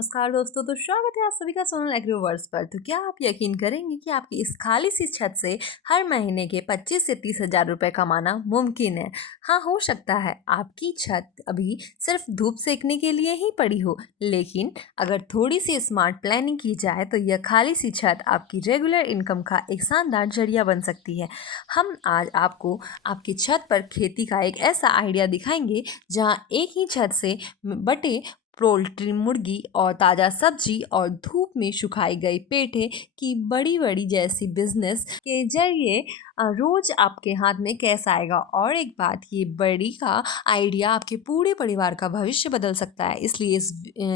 नमस्कार दोस्तों, तो स्वागत है आप सभी का सोनल एग्रोवर्स पर। तो क्या आप यकीन करेंगे कि आपकी इस खाली सी छत से हर महीने के 25 से 30 हजार रुपये कमाना मुमकिन है। हाँ, हो सकता है आपकी छत अभी सिर्फ धूप सेकने के लिए ही पड़ी हो, लेकिन अगर थोड़ी सी स्मार्ट प्लानिंग की जाए तो यह खाली सी छत आपकी रेगुलर इनकम का एक शानदार जरिया बन सकती है। हम आज आपको आपकी छत पर खेती का एक ऐसा आइडिया दिखाएंगे जहाँ एक ही छत से बटे पोल्ट्री, मुर्गी और ताज़ा सब्जी और धूप में सुखाई गई पेठे की बड़ी बड़ी जैसी बिजनेस के जरिए रोज आपके हाथ में कैसा आएगा। और एक बात, ये बड़ी का आइडिया आपके पूरे परिवार का भविष्य बदल सकता है, इसलिए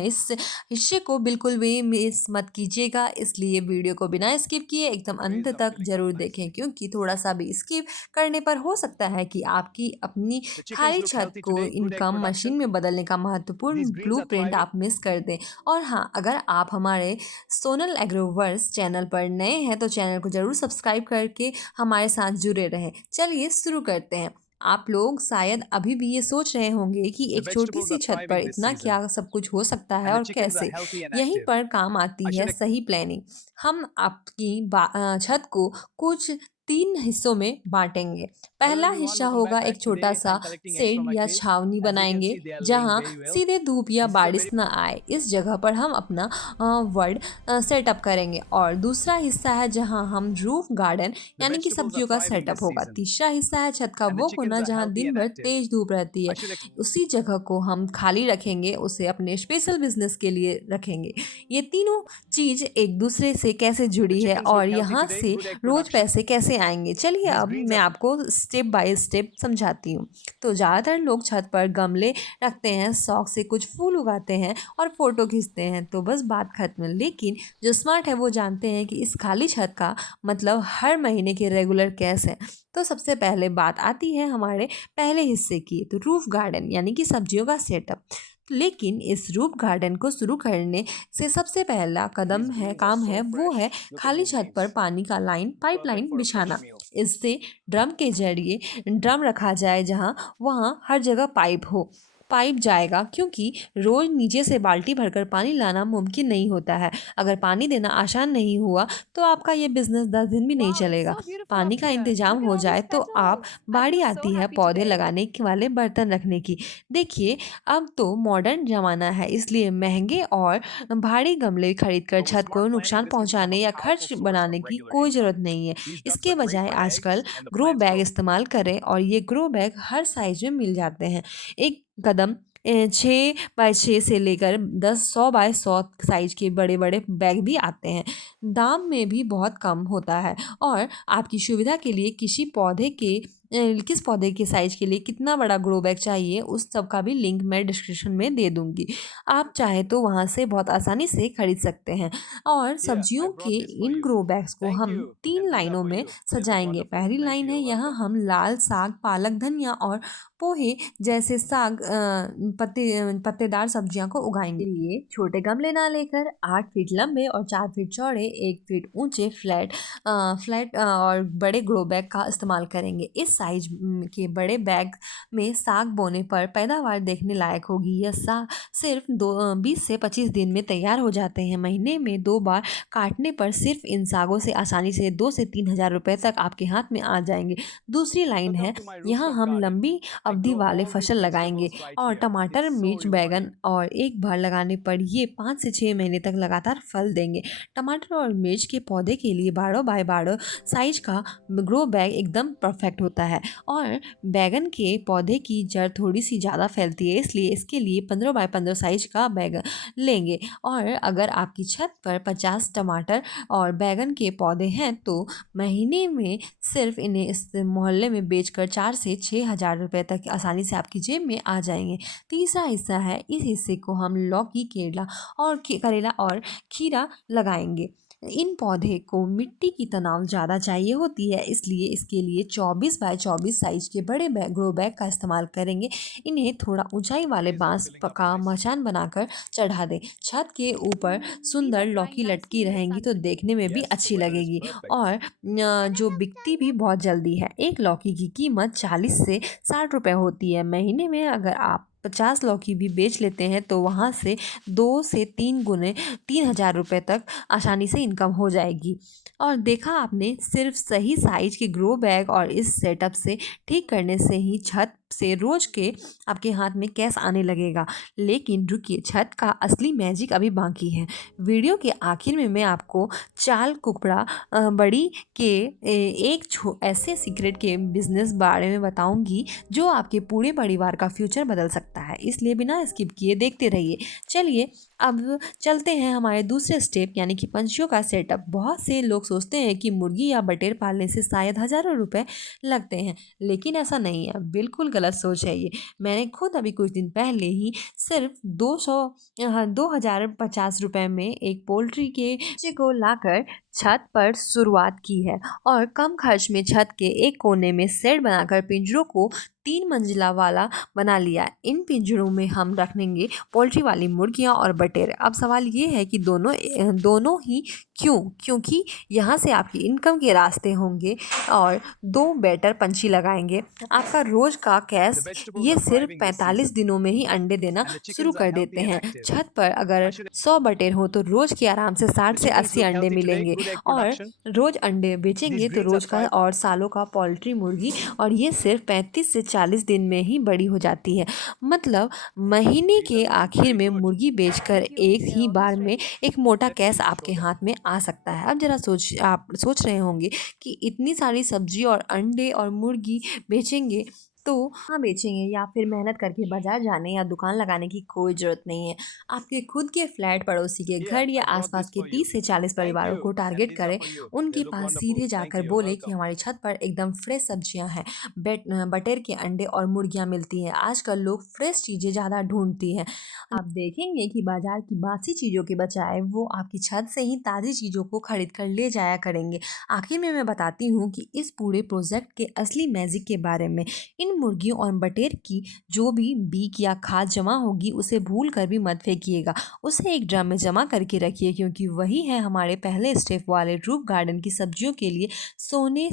इस हिस्से को बिल्कुल भी मिस मत कीजिएगा। इसलिए वीडियो को बिना स्किप किए एकदम अंत तक जरूर देखें, क्योंकि थोड़ा सा भी स्किप करने पर हो सकता है कि आपकी अपनी The chickens खाली look छत healthy को today. Good egg income machine production. में बदलने का महत्वपूर्ण These greens are blueprint thriving. आप मिस कर दें। और हाँ, अगर आप हमारे सोनल एग्रोवर्स चैनल पर नए हैं तो चैनल को जरूर सब्सक्राइब करके हमारे साथ जुड़े रहें। चलिए शुरू करते हैं। आप लोग शायद अभी भी ये सोच रहे होंगे कि The एक छोटी vegetables सी are छत पर thriving this इतना season, क्या सब कुछ हो सकता है and the और chickens are कैसे। healthy and यहीं active. पर काम I आती है should सही प्लानिंग। हम आपकी छत को कुछ 3 हिस्सों में बांटेंगे। Hello पहला everyone, हिस्सा welcome होगा back. एक छोटा Today सा I'm collecting eggs shed from my या trees. छावनी As you can बनाएंगे, see, they are laying जहाँ very well. सीधे धूप या This is a बारिश very न आए। इस जगह पर हम अपना वर्ड सेटअप करेंगे। और दूसरा हिस्सा है जहाँ हम रूफ गार्डन the यानी कि vegetables are सब्जियों का thriving सेटअप this होगा। season, तीसरा हिस्सा है छत का and the वो chickens कोना are जहाँ healthy दिन and भर active. तेज धूप रहती I है। should उसी जगह को हम खाली रखेंगे, उसे अपने स्पेशल बिजनेस के लिए रखेंगे। ये तीनों चीज एक दूसरे से कैसे The जुड़ी है chickens और look healthy यहाँ today. से Good egg रोज production. पैसे कैसे आएंगे, चलिए These अब greens मैं are आपको स्टेप बाय स्टेप समझाती हूँ। तो ज़्यादातर लोग छत पर गमले रखते हैं, शौक से कुछ फूल उगाते हैं और फोटो खींचते हैं, तो बस बात खत्म। लेकिन जो स्मार्ट है वो जानते हैं कि इस खाली छत का मतलब हर महीने के रेगुलर कैश है। तो सबसे पहले बात आती है हमारे पहले हिस्से की, तो रूफ गार्डन यानी कि सब्जियों का सेटअप। लेकिन इस रूफ गार्डन को शुरू करने से सबसे पहला कदम these है greens are काम है so वो है fresh. Look at खाली these छत पर greens. पानी का Perfect pipeline for a fresh बिछाना। meal. इससे ड्रम के जरिए ड्रम रखा जाए जहाँ वहाँ हर जगह पाइप हो। पाइप जाएगा, क्योंकि रोज नीचे से बाल्टी भरकर पानी लाना मुमकिन नहीं होता है। अगर पानी देना आसान नहीं हुआ तो आपका ये बिजनेस 10 दिन भी नहीं Wow, it's चलेगा। so beautiful up पानी का here. इंतजाम Look at हो all जाए these तो आप petals. I बारी feel so आती है happy पौधे today. लगाने वाले बर्तन रखने की। देखिए, अब तो मॉडर्न जमाना है, इसलिए महंगे और भारी गमले खरीदकर But with छत को smart planning, नुकसान this can become पहुंचाने a या powerful खर्च source of बनाने की regular कोई income. ज़रूरत नहीं है। These ducks इसके are great बजाय for आजकल eggs, and the grow plants bag grow. इस्तेमाल करें, और ये ग्रो बैग हर साइज में मिल जाते हैं। एक कदम 6 बाय 6 से लेकर 100 बाय 100 साइज के बड़े बड़े बैग भी आते हैं। दाम में भी बहुत कम होता है। और आपकी सुविधा के लिए किस पौधे के साइज के लिए कितना बड़ा ग्रो बैग चाहिए, उस सब का भी लिंक मैं डिस्क्रिप्शन में दे दूंगी। आप चाहे तो वहाँ से बहुत आसानी से खरीद सकते हैं। और Here, I सब्जियों के brought this for in you. Grow bags को Thank हम you, 3 and these are लाइनों for में you. They look सजाएंगे। wonderful. पहली Thank लाइन है, you. यहाँ Welcome. हम लाल साग, पालक, धनिया और पोहे जैसे पत्तेदार सब्जियां को उगाएंगे। ये छोटे गमले ना लेकर 8 फीट लंबे और 4 फीट चौड़े, 1 फीट ऊंचे फ्लैट और बड़े ग्रो बैग का इस्तेमाल करेंगे। इस साइज के बड़े बैग में साग बोने पर पैदावार देखने लायक होगी। यह साग सिर्फ 20 से 25 दिन में तैयार हो जाते हैं। महीने में 2 बार काटने पर सिर्फ इन सागों से आसानी से 2 से 3 हजार रुपए तक आपके हाथ में आ जाएंगे। दूसरी लाइन Welcome है, to my यहाँ rooftop हम garden. लंबी I अवधि grow वाले all these फसल लगाएंगे। vegetables right और here. टमाटर, It's so मिर्च, बैगन, rewarding. और एक बार लगाने पर ये 5 से 6 महीने तक लगातार फल देंगे। टमाटर और मिर्च के पौधे के लिए 12 बाय 12 साइज का ग्रो बैग एकदम परफेक्ट होता है। और बैगन के पौधे की जड़ थोड़ी सी ज़्यादा फैलती है, इसलिए इसके लिए 15 बाय 15 साइज का बैग लेंगे। और अगर आपकी छत पर 50 टमाटर और बैगन के पौधे हैं तो महीने में सिर्फ इन्हें इस मोहल्ले में बेचकर 4 से 6 हजार रुपए तक आसानी से आपकी जेब में आ जाएंगे। तीसरा हिस्सा है, इस हिस्से को हम लौकी, करेला और खीरा लगाएंगे। इन पौधे को मिट्टी की तनाव ज़्यादा चाहिए होती है, इसलिए इसके लिए 24 बाय 24 साइज के बड़े ग्रो बैग का इस्तेमाल करेंगे। इन्हें थोड़ा ऊंचाई वाले Trees are बांस filling up का nice. मचान बनाकर चढ़ा दें। छत के ऊपर These सुंदर are drying लौकी लटकी nicely in the रहेंगी sun. तो देखने में भी Yes, the अच्छी weather is लगेगी। perfect. और जो बिकती भी बहुत जल्दी है। एक लौकी की कीमत 40 से 60 रुपए होती है। महीने में अगर आप 50 लौकी भी बेच लेते हैं तो वहाँ से 2 से 3 गुने 3000 रुपये तक आसानी से इनकम हो जाएगी। और देखा आपने, सिर्फ सही साइज के ग्रो बैग और इस सेटअप से ठीक करने से ही छत से रोज के आपके हाथ में कैश आने लगेगा। लेकिन रुकिए, छत का असली मैजिक अभी बाकी है। वीडियो के आखिर में मैं आपको चाल कुकड़ा बड़ी के एक ऐसे सीक्रेट के बिजनेस बारे में बताऊंगी जो आपके पूरे परिवार का फ्यूचर बदल सकता है, इसलिए बिना स्किप किए देखते रहिए। चलिए अब चलते हैं हमारे दूसरे स्टेप यानी कि पंछियों का सेटअप। बहुत से लोग सोचते हैं कि मुर्गी या बटेर पालने से शायद हज़ारों रुपए लगते हैं, लेकिन ऐसा नहीं है, बिल्कुल गलत सोच है ये। मैंने खुद अभी कुछ दिन पहले ही सिर्फ 2050 रुपये में एक पोल्ट्री के बच्चे को लाकर छत पर शुरुआत की है और कम खर्च में छत के एक कोने में सेट बनाकर पिंजरों को 3 मंजिला वाला बना लिया। इन पिंजरों में हम रखेंगे पोल्ट्री वाली मुर्गियां और बटेर। अब सवाल ये है कि दोनों ही क्यों? क्योंकि यहाँ से आपकी इनकम के रास्ते होंगे और 2 बेटर पंछी लगाएंगे। आपका रोज का कैश ये सिर्फ 45 दिनों में ही अंडे देना शुरू कर देते हैं। छत पर अगर 100 बटेर हो तो रोज के आराम से 60 से 80 अंडे मिलेंगे और रोज अंडे बेचेंगे तो रोज का और सालों का पोल्ट्री मुर्गी, और ये सिर्फ 35 से 40 दिन में ही बड़ी हो जाती है। मतलब महीने के आखिर में मुर्गी बेचकर एक ही बार में एक मोटा कैश आपके हाथ में आ सकता है। अब जरा आप सोच रहे होंगे कि इतनी सारी सब्जी और अंडे और मुर्गी बेचेंगे तो हाँ बेचेंगे, या फिर मेहनत करके बाजार जाने या दुकान लगाने की कोई ज़रूरत नहीं है। आपके खुद के फ्लैट, पड़ोसी के घर या आसपास के 30 से 40 परिवारों को टारगेट करें। उनके पास सीधे जाकर बोले कि हमारी छत पर एकदम फ्रेश सब्जियां हैं, बटेर के अंडे और मुर्गियां मिलती हैं। आजकल लोग फ्रेश चीज़ें ज़्यादा ढूंढती हैं। आप देखेंगे कि बाजार की बासी चीज़ों के बजाय वो आपकी छत से ही ताज़ी चीज़ों को खरीद कर ले जाया करेंगे। आखिर में मैं बताती हूँ कि इस पूरे प्रोजेक्ट के असली मैजिक के बारे में। इन मुर्गियों और बटेर की जो भी बीक या खाद जमा होगी उसे भूल कर भी मत फेंकिएगा, उसे एक ड्रम में जमा करके रखिए, क्योंकि वही है हमारे पहले स्टेप वाले रूफ गार्डन की सब्जियों के लिए सोने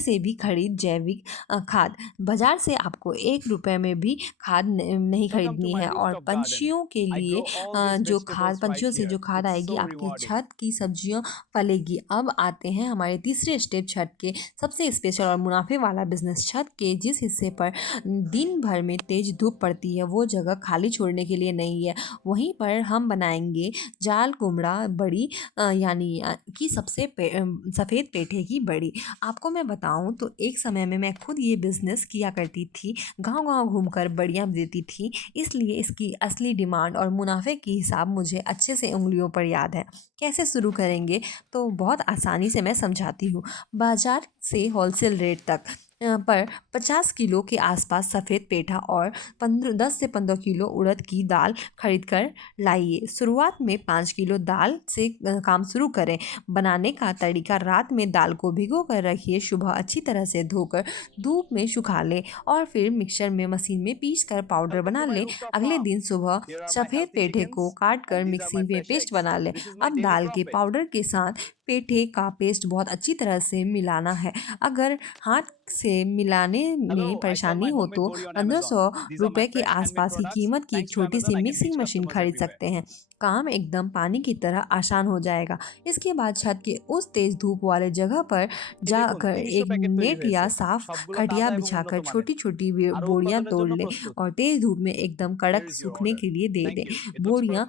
से भी खरीद जैविक खाद। बाजार से आपको 1 रुपए में भी खाद नहीं खरीदनी है। और पंछियों के लिए पंछियों से जो खाद आएगी आपकी छत की सब्जियां फलेगी। अब आते हैं हमारे तीसरे स्टेप, छत के सबसे स्पेशल और मुनाफे वाला बिजनेस। छत के जिस हिस्से पर दिन भर में तेज धूप पड़ती है वो जगह खाली छोड़ने के लिए नहीं है। वहीं पर हम बनाएंगे जाल कुमड़ा बड़ी यानी कि सफ़ेद पेठे की बड़ी। आपको मैं बताऊं तो एक समय में मैं खुद ये बिज़नेस किया करती थी, गांव-गांव घूमकर बड़ियां देती थी, इसलिए इसकी असली डिमांड और मुनाफे की हिसाब मुझे अच्छे से उंगलियों पर याद है। कैसे शुरू करेंगे तो बहुत आसानी से मैं समझाती हूँ। बाजार से होलसेल रेट तक पर 50 किलो के आसपास सफ़ेद पेठा और 10 से 15 किलो उड़द की दाल खरीद कर लाइए। शुरुआत में 5 किलो दाल से काम शुरू करें। बनाने का तरीका, रात में दाल को भिगो कर रखिए, सुबह अच्छी तरह से धोकर धूप में सुखा लें और फिर मिक्सर में मशीन में पीस कर पाउडर बना लें। अगले दिन सुबह सफ़ेद पेठे को काट कर मिक्सी में पेस्ट बना लें। अब दाल के पाउडर के साथ पेठे का पेस्ट बहुत अच्छी तरह से मिलाना है। अगर हाथ से मिलाने में परेशानी हो तो 1500 रुपये के आसपास की कीमत की एक छोटी सी मिक्सिंग मशीन खरीद सकते हैं। काम एकदम पानी की तरह आसान हो जाएगा। इसके बाद छत के उस तेज धूप वाले जगह पर जाकर एक नेट या साफ खटिया बिछाकर छोटी छोटी बोरियां तोड़ लें और तेज धूप में एकदम कड़क सूखने के लिए दे दें। बोरियां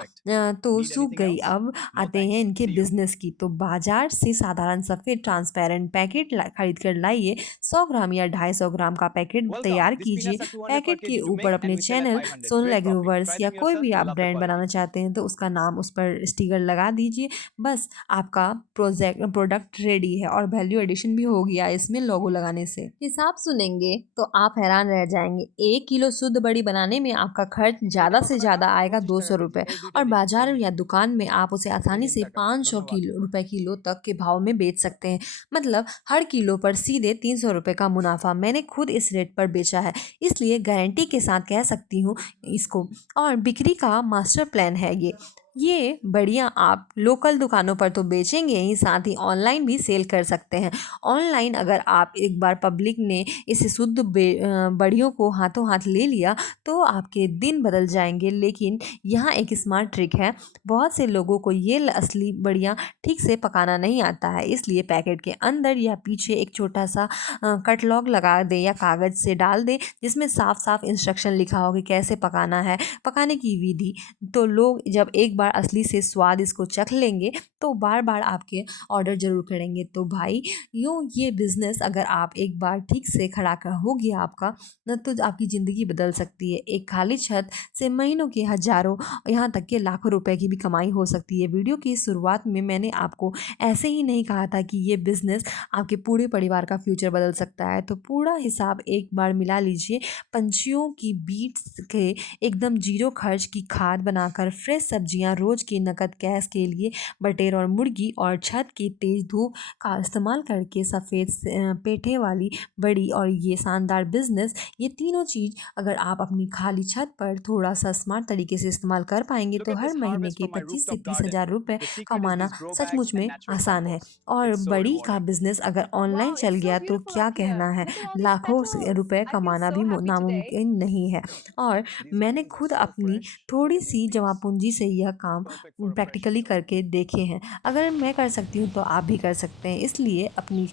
तो सूख गई। अब आते हैं इनके बिजनेस की। तो बाजार से साधारण सफ़ेद ट्रांसपेरेंट पैकेट खरीद कर लाइए। 100 ग्राम या 250 ग्राम का पैकेट तैयार कीजिए। पैकेट के ऊपर अपने चैनल सोनल एग्रोवर्स या कोई भी आप ब्रांड बनाना चाहते हैं तो उसका नाम उस पर स्टिकर लगा दीजिए। बस आपका प्रोडक्ट रेडी है और वैल्यू एडिशन भी हो गया इसमें लोगो लगाने से। हिसाब सुनेंगे तो आप हैरान रह जाएंगे। 1 किलो शुद्ध बड़ी बनाने में आपका खर्च ज़्यादा से ज़्यादा आएगा 200 रुपये, और बाजार या दुकान में आप उसे आसानी से 500 रुपये किलो तक के भाव में बेच सकते हैं। मतलब हर किलो पर सीधे 300 रुपये का मुनाफा। मैंने खुद इस रेट पर बेचा है, इसलिए गारंटी के साथ कह सकती हूँ इसको। और बिक्री का मास्टर प्लान है ये। ये बढ़िया आप लोकल दुकानों पर तो बेचेंगे ही, साथ ही ऑनलाइन भी सेल कर सकते हैं। ऑनलाइन अगर आप एक बार पब्लिक ने इस शुद्ध बड़ियों को हाथों हाथ ले लिया तो आपके दिन बदल जाएंगे। लेकिन यहाँ एक स्मार्ट ट्रिक है। बहुत से लोगों को ये असली बढ़िया ठीक से पकाना नहीं आता है, इसलिए पैकेट के अंदर या पीछे एक छोटा सा कटलॉग लगा दे या कागज़ से डाल दे जिसमें साफ साफ इंस्ट्रक्शन लिखा हो कि कैसे पकाना है, पकाने की विधि। तो लोग जब एक बार असली से स्वाद इसको चख लेंगे तो बार बार आपके ऑर्डर ज़रूर करेंगे। तो भाई यूँ ये बिज़नेस अगर आप एक बार ठीक से खड़ा कर हो गया आपका न, तो आपकी ज़िंदगी बदल सकती है। एक खाली छत से महीनों के हज़ारों, यहाँ तक के लाखों रुपए की भी कमाई हो सकती है। वीडियो की शुरुआत में मैंने आपको ऐसे ही नहीं कहा था कि ये बिज़नेस आपके पूरे परिवार का फ्यूचर बदल सकता है। तो पूरा हिसाब एक बार मिला लीजिए। पंछियों की बीट्स के एकदम जीरो खर्च की खाद बनाकर फ्रेश सब्जियां, रोज की नकद कैश के लिए बटेर और मुर्गी, और छत की तेज धूप का इस्तेमाल करके सफ़ेद पेठे वाली बड़ी और ये शानदार बिजनेस, ये तीनों चीज़ अगर आप अपनी खाली छत पर थोड़ा सा स्मार्ट तरीके से इस्तेमाल कर पाएंगे Look तो at हर this महीने harvest के from my 25 से rooftop 30 हज़ार garden. रुपये The secret is कमाना these grow सचमुच bags and में natural आसान है। compost. और It's so बड़ी का rewarding. बिजनेस अगर ऑनलाइन Wow, चल it's so गया तो beautiful क्या out कहना here. है, Look at all these लाखों petals. रुपए I feel कमाना भी so happy today. नामुमकिन नहीं है। और These मैंने onions are खुद so अपनी fresh. Look थोड़ी at these सी जमा beets. पूंजी से यह काम Perfect for a fresh practically meal. करके देखे हैं। अगर मैं कर सकती हूँ तो आप भी कर सकते हैं। इसलिए अपनी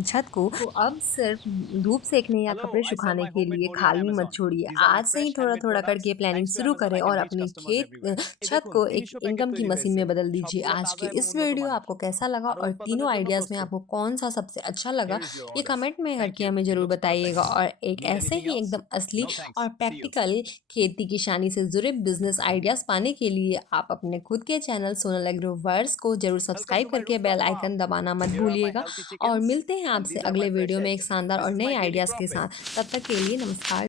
छत को अब सिर्फ धूप सेकने या Hello, कपड़े I sell सुखाने my के homemade लिए bodi on खाली मत Amazon. छोड़िए। These are my आज से ही fresh थोड़ा handmade थोड़ा products. करके प्लानिंग Thanks to शुरू Amazon, करें I और can reach अपनी customers खेत everywhere. এই छत দেখুন को एक ৩০০ इनकम প্যাকেট की তৈরি मशीन হয়েছে में बदल दीजिए। সবগুলো आज के তাজা এবং इस উন্নত वीडियो মানের आपको कैसा लगा আরও और तीनों উৎপাদনের জন্য आइडियाज़ में প্রস্তুত। आपको कौन सा सबसे अच्छा लगा, Here is your ये order. कमेंट में Thank करके you. हमें It ज़रूर looks बताइएगा। perfect. और एक Need ऐसे anything ही else? एकदम असली No और thanks. See you. प्रैक्टिकल खेती किसानी से जुड़े बिजनेस आइडियाज़ पाने के लिए आप अपने खुद के चैनल सोनल एग्रोवर्स को ज़रूर Welcome सब्सक्राइब to my करके बेल rooftop आइकन farm. दबाना मत Here are my भूलिएगा। healthy और chickens मिलते हैं and आपसे these are अगले my fresh वीडियो में एक eggs. शानदार This और is नए my daily आइडियाज़ के profit. साथ। तब तक के लिए नमस्कार।